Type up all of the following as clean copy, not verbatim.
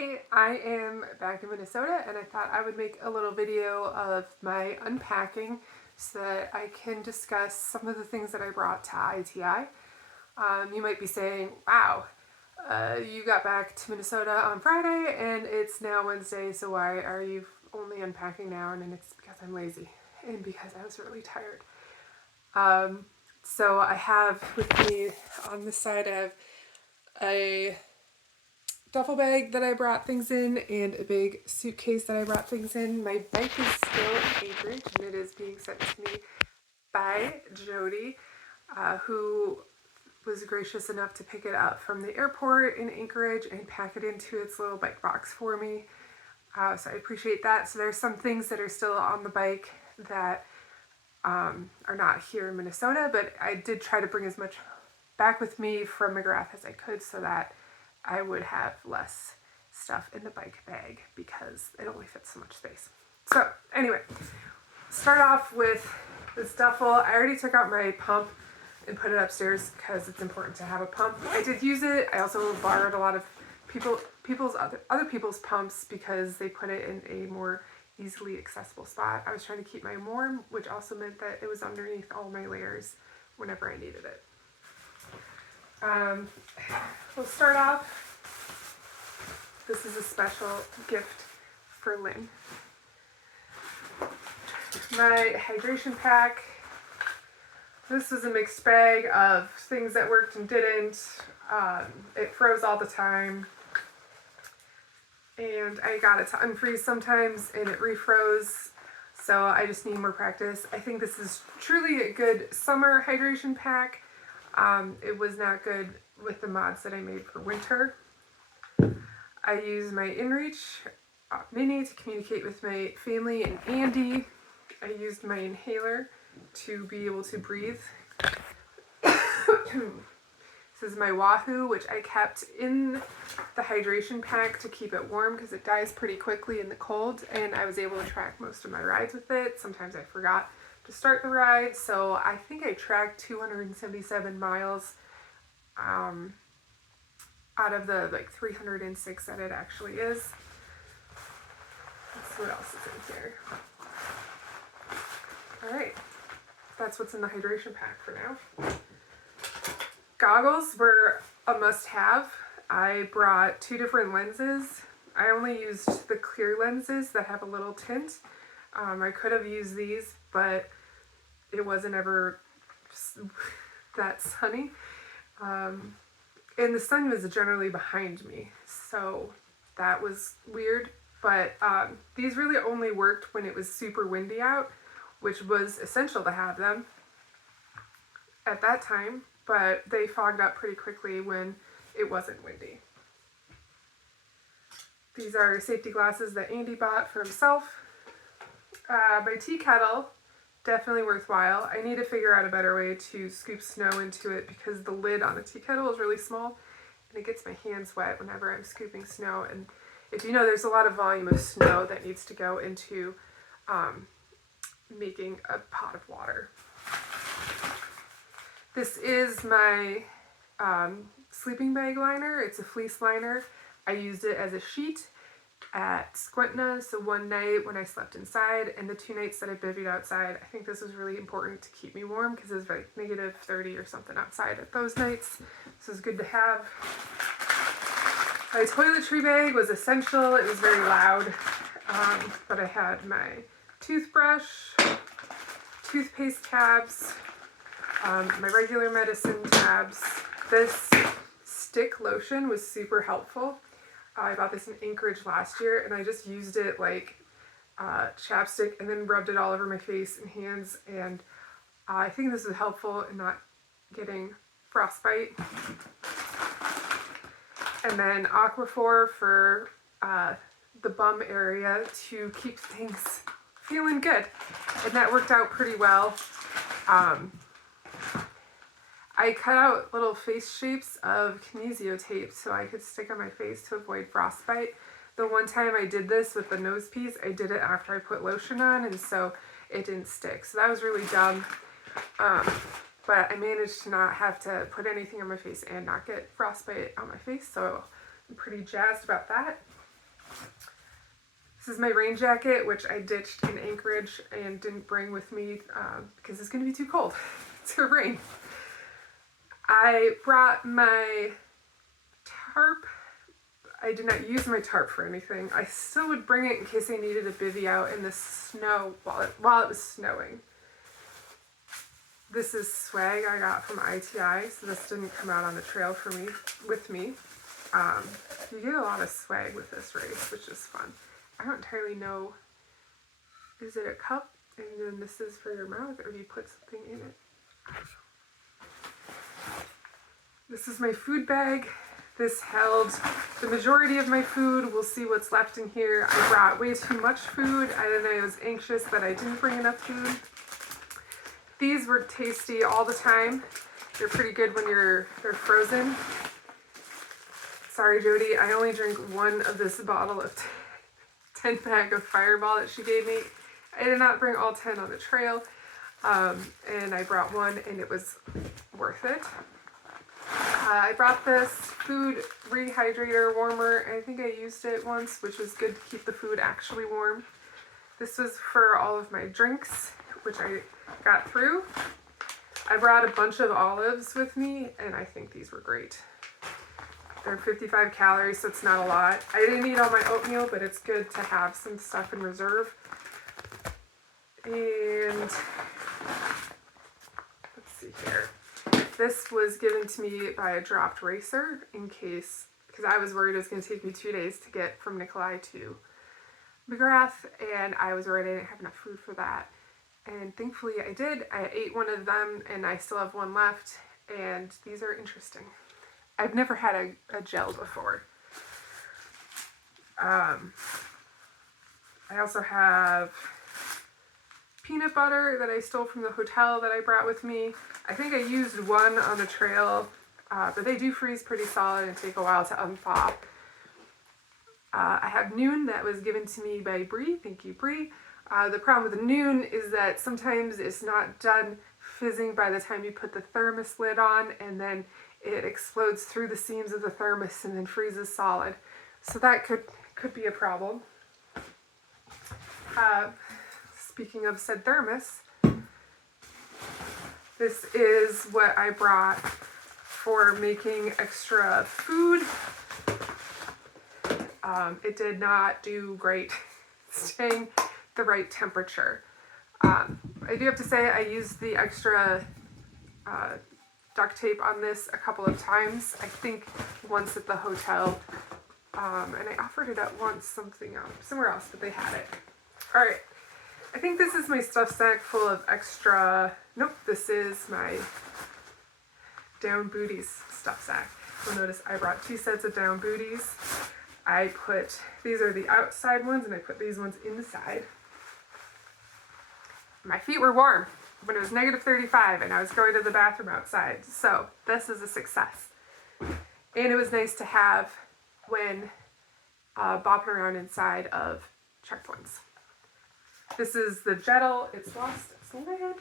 Hi, I am back in Minnesota and I thought I would make a little video of my unpacking so that I can discuss some of the things that I brought to ITI. You might be saying, wow, you got back to Minnesota on Friday and it's now Wednesday, so why are you only unpacking now? And it's because I'm lazy and because I was really tired. So I have with me on this side, I have a duffel bag that I brought things in and a big suitcase that I brought things in. My bike is still in Anchorage and it is being sent to me by Jody, who was gracious enough to pick it up from the airport in Anchorage and pack it into its little bike box for me. So I appreciate that. So there's some things that are still on the bike that are not here in Minnesota, but I did try to bring as much back with me from McGrath as I could so that I would have less stuff in the bike bag because it only fits so much space. So anyway, start off with this duffel. I already took out my pump and put it upstairs because it's important to have a pump. I did use it. I also borrowed a lot of other people's pumps because they put it in a more easily accessible spot. I was trying to keep mine warm, which also meant that it was underneath all my layers whenever I needed it. We'll start off. This is a special gift for Lynn. My hydration pack. This was a mixed bag of things that worked and didn't. It froze all the time. And I got it to unfreeze sometimes and it refroze. So I just need more practice. I think this is truly a good summer hydration pack. It was not good with the mods that I made for winter. I used my InReach Mini to communicate with my family and Andy. I used my inhaler to be able to breathe. This is my Wahoo, which I kept in the hydration pack to keep it warm because it dies pretty quickly in the cold, and I was able to track most of my rides with it. Sometimes I forgot to start the ride, so I think I tracked 277 miles out of the 306 that it actually is. Let's see what else is in here. Alright, that's what's in the hydration pack for now. Goggles were a must-have. I brought 2 different lenses. I only used the clear lenses that have a little tint. I could have used these, but it wasn't ever that sunny. And the sun was generally behind me, so that was weird. But these really only worked when it was super windy out, which was essential to have them at that time, but they fogged up pretty quickly when it wasn't windy. These are safety glasses that Andy bought for himself. My tea kettle, definitely worthwhile. I need to figure out a better way to scoop snow into it because the lid on the tea kettle is really small and it gets my hands wet whenever I'm scooping snow. And if you know, there's a lot of volume of snow that needs to go into making a pot of water. This is my sleeping bag liner. It's a fleece liner. I used it as a sheet at Squintna, so one night when I slept inside and the 2 nights that I bivvied outside. I think this was really important to keep me warm because it was like negative 30 or something outside at those nights. This is good to have. My toiletry bag was essential. It was very loud, but I had my toothbrush, toothpaste tabs, my regular medicine tabs. This stick lotion was super helpful. I bought this in Anchorage last year and I just used it like chapstick and then rubbed it all over my face and hands, and I think this is helpful in not getting frostbite. And then Aquaphor for the bum area to keep things feeling good, and that worked out pretty well. I cut out little face shapes of kinesio tape so I could stick on my face to avoid frostbite. The one time I did this with the nose piece, I did it after I put lotion on, and so it didn't stick. So that was really dumb. But I managed to not have to put anything on my face and not get frostbite on my face, so I'm pretty jazzed about that. This is my rain jacket, which I ditched in Anchorage and didn't bring with me because it's going to be too cold. It's gonna rain. I brought my tarp. I did not use my tarp for anything. I still would bring it in case I needed a bivvy out in the snow while it was snowing. This is swag I got from ITI, so this didn't come out on the trail with me. You get a lot of swag with this race, which is fun. I don't entirely know, is it a cup and then this is for your mouth, or do you put something in it? I don't know. This is my food bag. This held the majority of my food. We'll see what's left in here. I brought way too much food, and I was anxious that I didn't bring enough food. These were tasty all the time. They're pretty good when they're frozen. Sorry, Jody, I only drank one of this bottle of 10-pack of Fireball that she gave me. I did not bring all 10 on the trail, and I brought one, and it was worth it. I brought this food rehydrator warmer. I think I used it once, which was good to keep the food actually warm. This was for all of my drinks, which I got through. I brought a bunch of olives with me, and I think these were great. They're 55 calories, so it's not a lot. I didn't eat all my oatmeal, but it's good to have some stuff in reserve. And let's see here. This was given to me by a dropped racer in case, because I was worried it was going to take me 2 days to get from Nikolai to McGrath, and I was worried I didn't have enough food for that. And thankfully I did. I ate one of them, and I still have one left, and these are interesting. I've never had a gel before. I also have peanut butter that I stole from the hotel that I brought with me. I think I used one on the trail, but they do freeze pretty solid and take a while to unthaw. I have Noon that was given to me by Bree. Thank you, Bree. The problem with the Noon is that sometimes it's not done fizzing by the time you put the thermos lid on, and then it explodes through the seams of the thermos and then freezes solid. So that could be a problem. Speaking of said thermos, this is what I brought for making extra food. It did not do great staying the right temperature. I do have to say I used the extra duct tape on this a couple of times. I think once at the hotel, and I offered it at once somewhere else, but they had it. All right, I think this is my stuff sack full of extra. Nope, this is my down booties stuff sack. You'll notice I brought 2 sets of down booties. These are the outside ones, and I put these ones inside. My feet were warm when it was negative 35 and I was going to the bathroom outside. So this is a success. And it was nice to have when bopping around inside of checkpoints. This is the Jettle. It's lost its lid.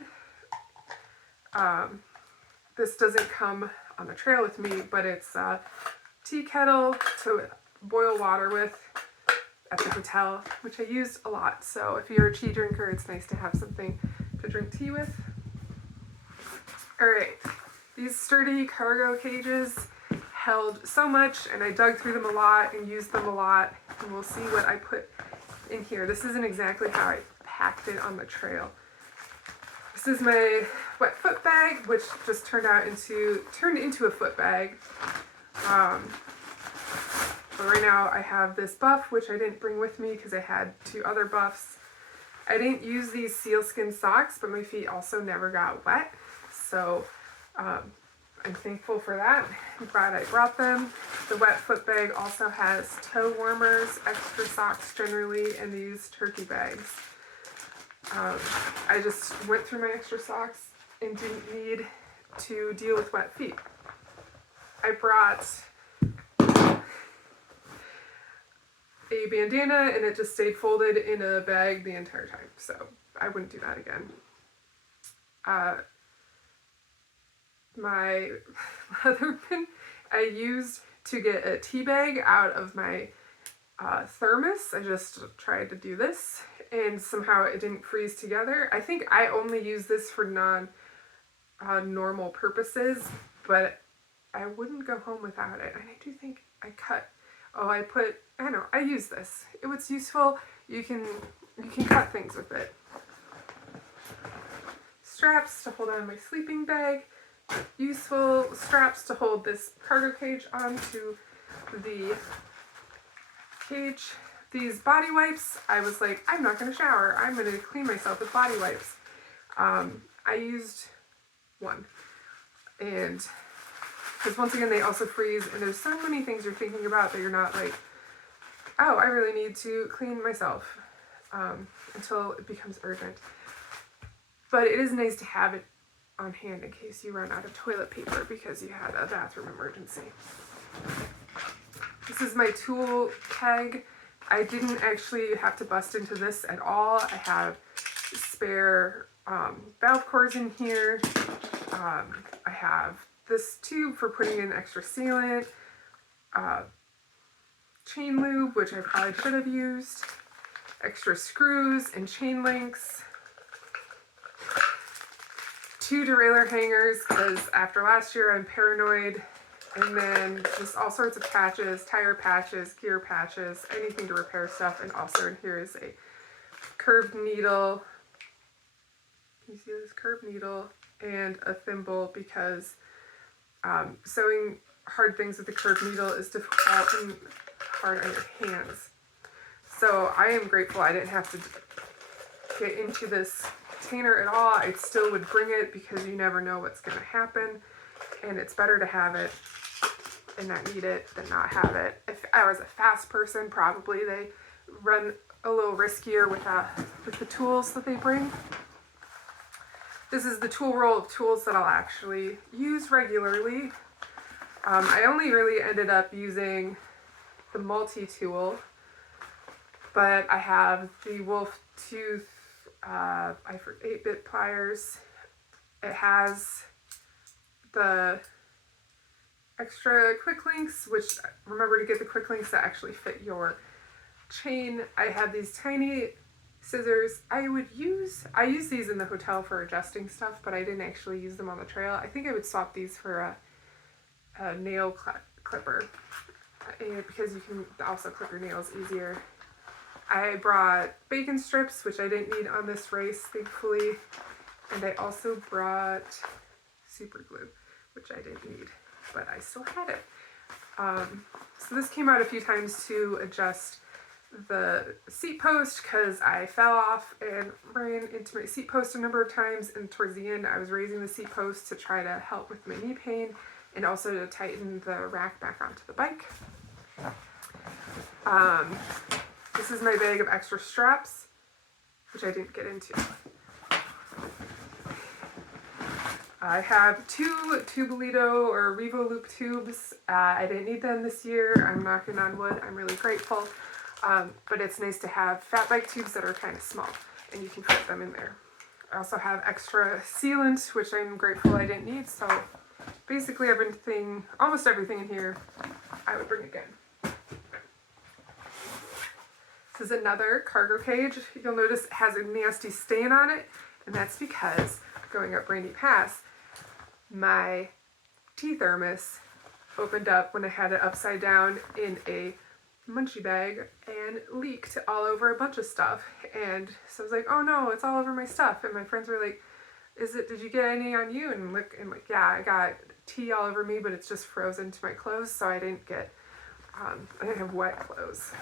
This doesn't come on the trail with me, but it's a tea kettle to boil water with at the hotel, which I used a lot. So if you're a tea drinker, it's nice to have something to drink tea with. All right, these sturdy cargo cages held so much, and I dug through them a lot and used them a lot, and we'll see what I put in here. This isn't exactly how I packed it on the trail. This is my wet foot bag, which just turned into a foot bag. But right now I have this buff, which I didn't bring with me because I had 2 other buffs. I didn't use these sealskin socks, but my feet also never got wet. So I'm thankful for that. I'm glad I brought them. The wet foot bag also has toe warmers, extra socks generally, and these turkey bags. I just went through my extra socks and didn't need to deal with wet feet. I brought a bandana, and it just stayed folded in a bag the entire time, so I wouldn't do that again. My leather pin I used to get a tea bag out of my thermos. I just tried to do this and somehow it didn't freeze together. I think I only use this for normal purposes, but I wouldn't go home without it. And I do think I use this. It was useful. You can cut things with it. Straps to hold on my sleeping bag. Useful straps to hold this cargo cage onto the cage. These body wipes, I was like, I'm not going to shower. I'm going to clean myself with body wipes. I used one. And because once again, they also freeze. And there's so many things you're thinking about that you're not like, oh, I really need to clean myself until it becomes urgent. But it is nice to have it on hand in case you run out of toilet paper because you had a bathroom emergency. This is my tool keg. I didn't actually have to bust into this at all. I have spare valve cores in here. I have this tube for putting in extra sealant, chain lube, which I probably should have used, extra screws and chain links, 2 derailleur hangers because after last year I'm paranoid, and then just all sorts of patches, tire patches, gear patches, anything to repair stuff. And also in here is a curved needle. Can you see this curved needle? And a thimble because sewing hard things with a curved needle is difficult and hard on your hands. So I am grateful I didn't have to get into this container at all. I still would bring it because you never know what's going to happen, and it's better to have it and not need it than not have it. If I was a fast person, probably they run a little riskier with the tools that they bring. This is the tool roll of tools that I'll actually use regularly. I only really ended up using the multi-tool, but I have the Wolf Tooth 8-bit pliers. It has the extra quick links, which remember to get the quick links that actually fit your chain. I have these tiny scissors. I use these in the hotel for adjusting stuff, but I didn't actually use them on the trail. I think I would swap these for a nail clipper because you can also clip your nails easier. I brought bacon strips, which I didn't need on this race, thankfully. And I also brought super glue, which I didn't need, but I still had it. So this came out a few times to adjust the seat post because I fell off and ran into my seat post a number of times, and towards the end I was raising the seat post to try to help with my knee pain and also to tighten the rack back onto the bike. This is my bag of extra straps, which I didn't get into. I have 2 Tubolito or Revo Loop tubes. I didn't need them this year. I'm knocking on wood. I'm really grateful. But it's nice to have fat bike tubes that are kind of small and you can fit them in there. I also have extra sealant, which I'm grateful I didn't need. So basically everything, almost everything in here, I would bring again. This is another cargo cage. You'll notice it has a nasty stain on it, and that's because going up Brandy Pass, my tea thermos opened up when I had it upside down in a munchie bag and leaked all over a bunch of stuff. And so I was like, oh no, it's all over my stuff. And my friends were like, did you get any on you? And like, yeah, I got tea all over me, but it's just frozen to my clothes, so I didn't have wet clothes.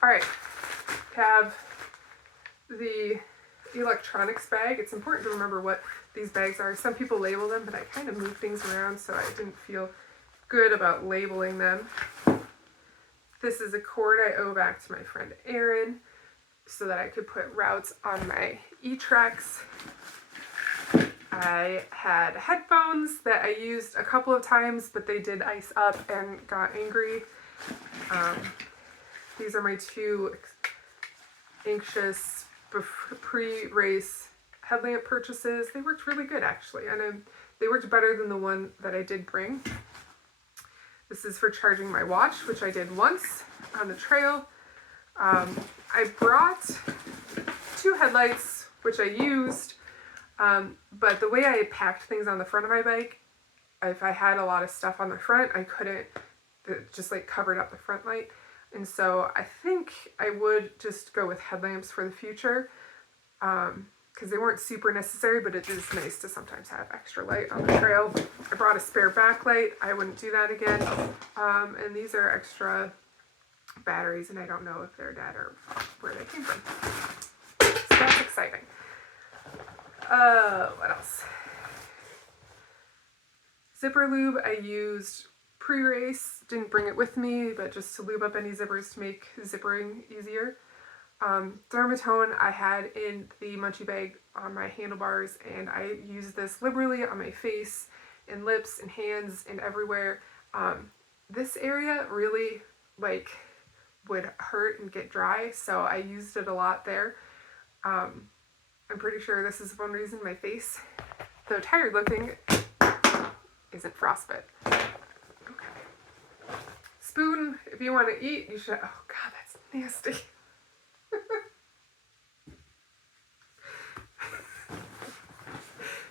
All right, have the electronics bag. It's important to remember what these bags are. Some people label them, but I kind of move things around, so I didn't feel good about labeling them. This is a cord I owe back to my friend Erin so that I could put routes on my e-treks. I had headphones that I used a couple of times, but they did ice up and got angry. These are my 2 anxious pre-race headlamp purchases. They worked really good, actually, and they worked better than the one that I did bring. This is for charging my watch, which I did once on the trail. I brought 2 headlights, which I used, but the way I packed things on the front of my bike, if I had a lot of stuff on the front, I couldn't, it just like covered up the front light. And so I think I would just go with headlamps for the future, because they weren't super necessary, but it is nice to sometimes have extra light on the trail. I brought a spare backlight. I wouldn't do that again. And these are extra batteries, and I don't know if they're dead or where they came from. So that's exciting. What else? Zipper lube I used pre-race. Didn't bring it with me, but just to lube up any zippers to make zippering easier. Thermatone I had in the munchie bag on my handlebars, and I used this liberally on my face and lips and hands and everywhere. This area really like would hurt and get dry, so I used it a lot there. I'm pretty sure this is one reason my face, though tired looking, isn't frostbite. Okay. Spoon, if you want to eat, you should. Oh god, that's nasty.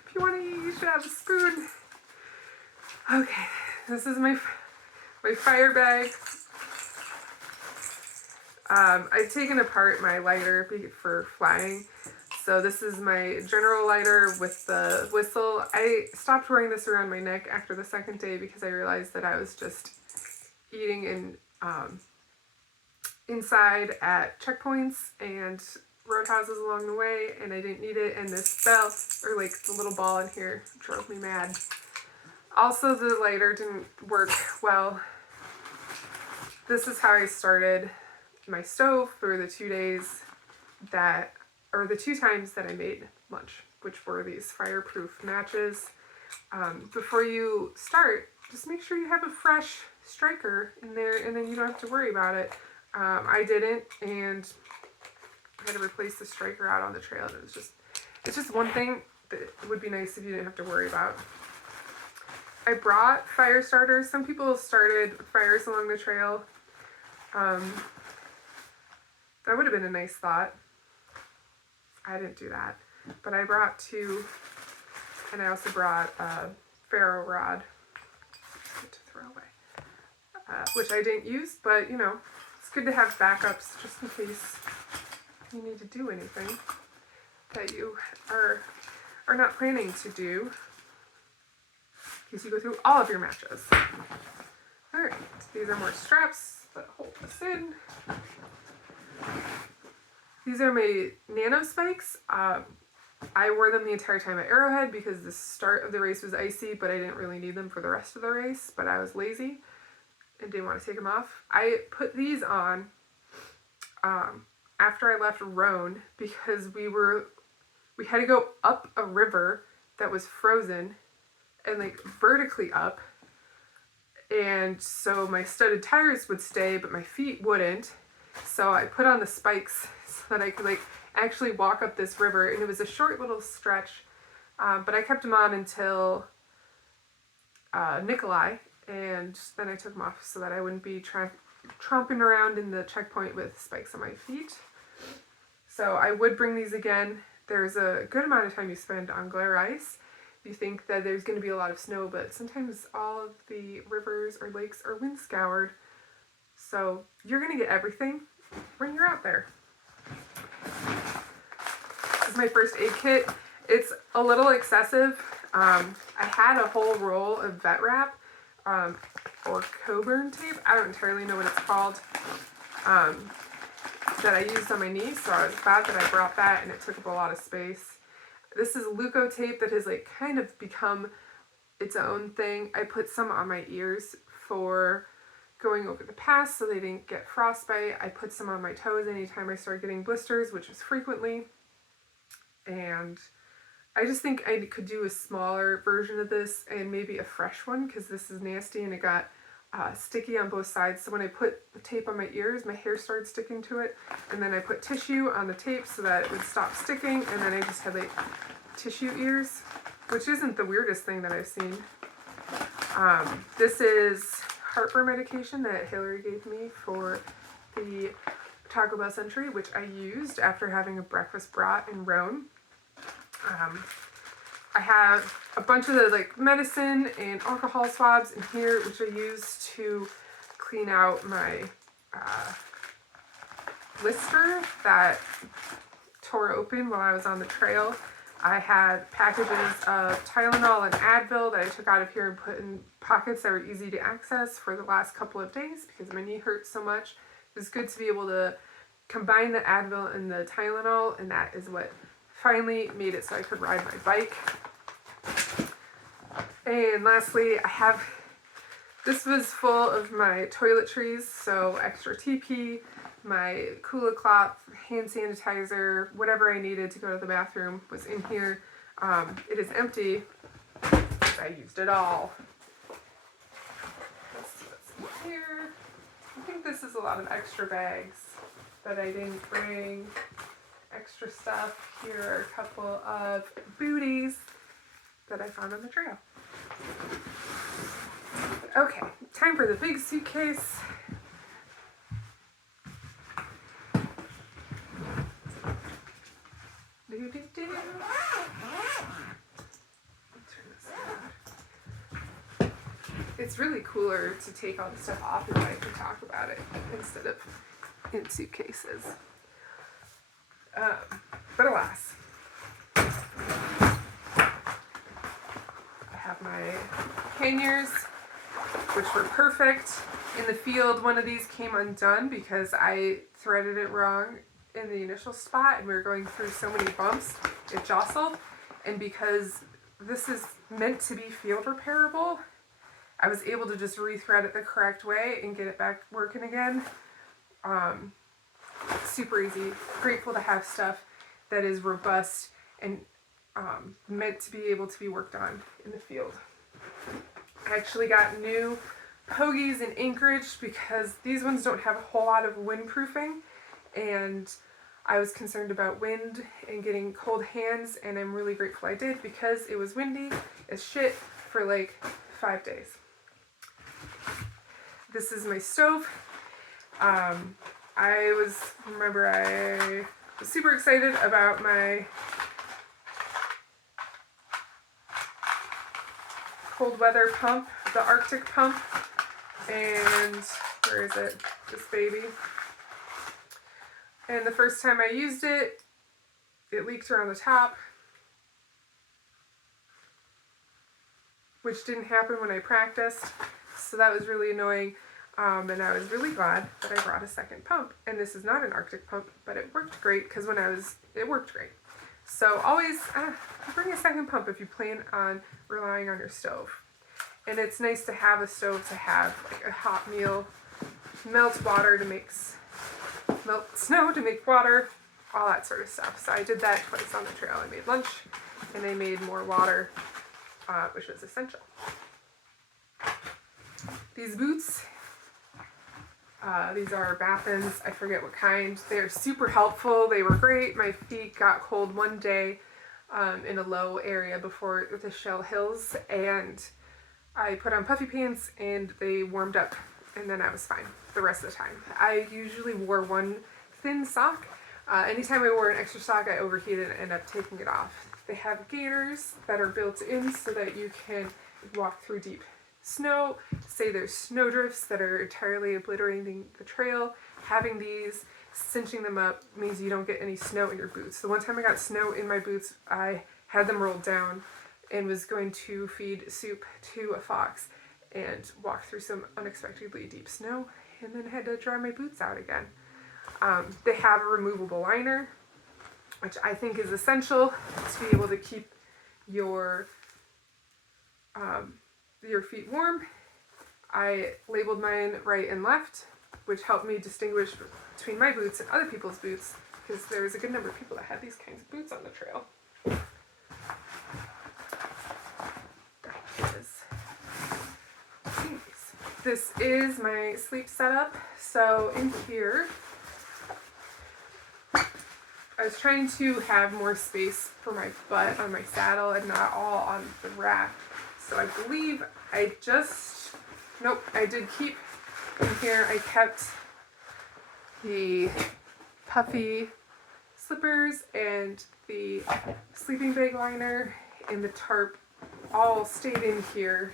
If you want to eat, you should have a spoon. Okay, this is my fire bag. I've taken apart my lighter for flying. So this is my general lighter with the whistle. I stopped wearing this around my neck after the second day because I realized that I was just eating in inside at checkpoints and roadhouses along the way, and I didn't need it, and this bell, or like the little ball in here, drove me mad. Also, the lighter didn't work well. This is how I started my stove for the 2 days that, or the 2 times that I made lunch, which were these fireproof matches. Before you start, just make sure you have a fresh striker in there, and then you don't have to worry about it. I didn't, and I had to replace the striker out on the trail. And it's just one thing that would be nice if you didn't have to worry about. I brought fire starters. Some people started fires along the trail. That would have been a nice thought. I didn't do that, but I brought 2, and I also brought a ferro rod to throw away, which I didn't use, but you know, it's good to have backups just in case you need to do anything that you are not planning to do, in case you go through all of your matches. All right, these are more straps that hold this in. These are my nano spikes. I wore them the entire time at Arrowhead because the start of the race was icy, but I didn't really need them for the rest of the race, but I was lazy and didn't want to take them off. I put these on after I left Roan because we had to go up a river that was frozen and like vertically up, and so my studded tires would stay but my feet wouldn't, so I put on the spikes so that I could like actually walk up this river, and it was a short little stretch, but I kept them on until Nikolai, and then I took them off so that I wouldn't be tromping around in the checkpoint with spikes on my feet. So I would bring these again. There's a good amount of time you spend on glare ice. You think that there's going to be a lot of snow, but sometimes all of the rivers or lakes are wind scoured. So you're going to get everything when you're out there. This is my first aid kit. It's a little excessive. I had a whole roll of vet wrap or Coburn tape. I don't entirely know what it's called. That I used on my knee, so I was glad that I brought that, and it took up a lot of space. This is Leuco tape that has like kind of become its own thing. I put some on my ears for going over the pass so they didn't get frostbite. I put some on my toes anytime I started getting blisters, which was frequently. And I just think I could do a smaller version of this and maybe a fresh one, because this is nasty and it got sticky on both sides. So when I put the tape on my ears, my hair started sticking to it, and then I put tissue on the tape so that it would stop sticking, and then I just had like tissue ears, which isn't the weirdest thing that I've seen. This is heartburn medication that Hillary gave me for the Taco Bell Century, which I used after having a breakfast brat in Rome. I have a bunch of the like medicine and alcohol swabs in here, which I use to clean out my blister that tore open while I was on the trail. I had packages of Tylenol and Advil that I took out of here and put in pockets that were easy to access for the last couple of days because my knee hurt so much. It was good to be able to combine the Advil and the Tylenol, and that is what finally made it so I could ride my bike. And lastly, this was full of my toiletries, so extra TP, my Kula cloth, hand sanitizer, whatever I needed to go to the bathroom was in here. It is empty because I used it all. Let's see what's in here. I think this is a lot of extra bags that I didn't bring. Extra stuff. Here are a couple of booties that I found on the trail. Okay, time for the big suitcase. It's really cooler to take all the stuff off and I can talk about it instead of in suitcases. But alas, I have my panniers, which were perfect. In the field, one of these came undone because I threaded it wrong in the initial spot and we were going through so many bumps, it jostled. And because this is meant to be field repairable, I was able to just rethread it the correct way and get it back working again. Super easy. Grateful to have stuff that is robust and meant to be able to be worked on in the field. I actually got new pogies in Anchorage because these ones don't have a whole lot of windproofing, and I was concerned about wind and getting cold hands, and I'm really grateful I did because it was windy as shit for like 5 days. This is my stove. I was super excited about my cold weather pump, the Arctic pump, and where is it? This baby. And the first time I used it, it leaked around the top, which didn't happen when I practiced, so that was really annoying. And I was really glad that I brought a second pump. And this is not an Arctic pump, but it worked great because it worked great. So always bring a second pump if you plan on relying on your stove. And it's nice to have a stove to have like a hot meal, melt snow to make water, all that sort of stuff. So I did that twice on the trail. I made lunch and I made more water, which was essential. These boots, these are Baffins, I forget what kind. They're super helpful. They were great. My feet got cold one day in a low area before the Shell Hills, and I put on puffy pants and they warmed up, and then I was fine the rest of the time. I usually wore one thin sock. Anytime I wore an extra sock, I overheated and ended up taking it off. They have gaiters that are built in so that you can walk through deep snow. Say there's snow drifts that are entirely obliterating the trail. Having these, cinching them up, means you don't get any snow in your boots. The one time I got snow in my boots, I had them rolled down and was going to feed soup to a fox and walk through some unexpectedly deep snow, and then had to dry my boots out again. They have a removable liner, which I think is essential to be able to keep your feet warm. I labeled mine right and left, which helped me distinguish between my boots and other people's boots, because there was a good number of people that had these kinds of boots on the trail. This is my sleep setup. So in here, I was trying to have more space for my butt on my saddle and not all on the rack. So I believe I just nope, I did keep in here, I kept the puffy slippers and the sleeping bag liner and the tarp all stayed in here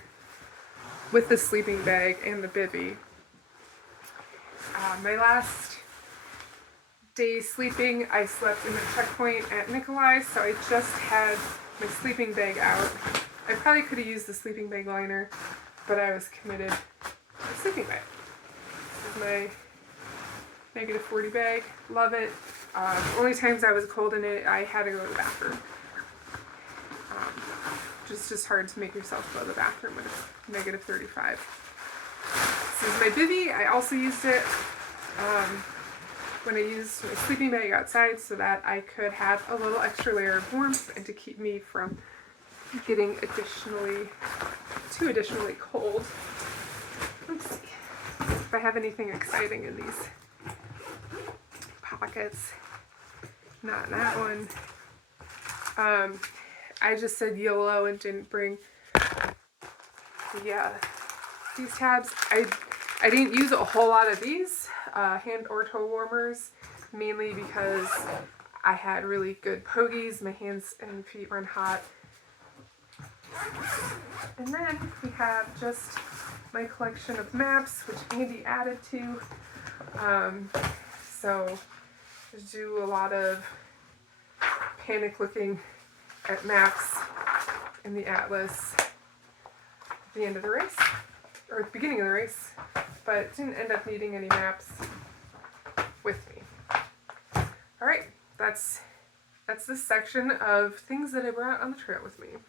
with the sleeping bag and the bivvy. My last day sleeping, I slept in the checkpoint at Nikolai's, so I just had my sleeping bag out. I probably could have used the sleeping bag liner, but I was committed to the sleeping bag. This is my -40 bag. Love it. Only times I was cold in it, I had to go to the bathroom. Just hard to make yourself go to the bathroom when it's -35. This is my bivvy. I also used it when I used my sleeping bag outside so that I could have a little extra layer of warmth and to keep me from getting too additionally cold. Let's see if I have anything exciting in these pockets. Not that one. I just said YOLO and didn't bring these tabs. I didn't use a whole lot of these hand or toe warmers, mainly because I had really good pogies. My hands and feet run hot. And then we have just my collection of maps, which Andy added to. So just do a lot of panic looking at maps in the atlas at the end of the race, or at the beginning of the race, but didn't end up needing any maps with me. Alright, that's this section of things that I brought on the trail with me.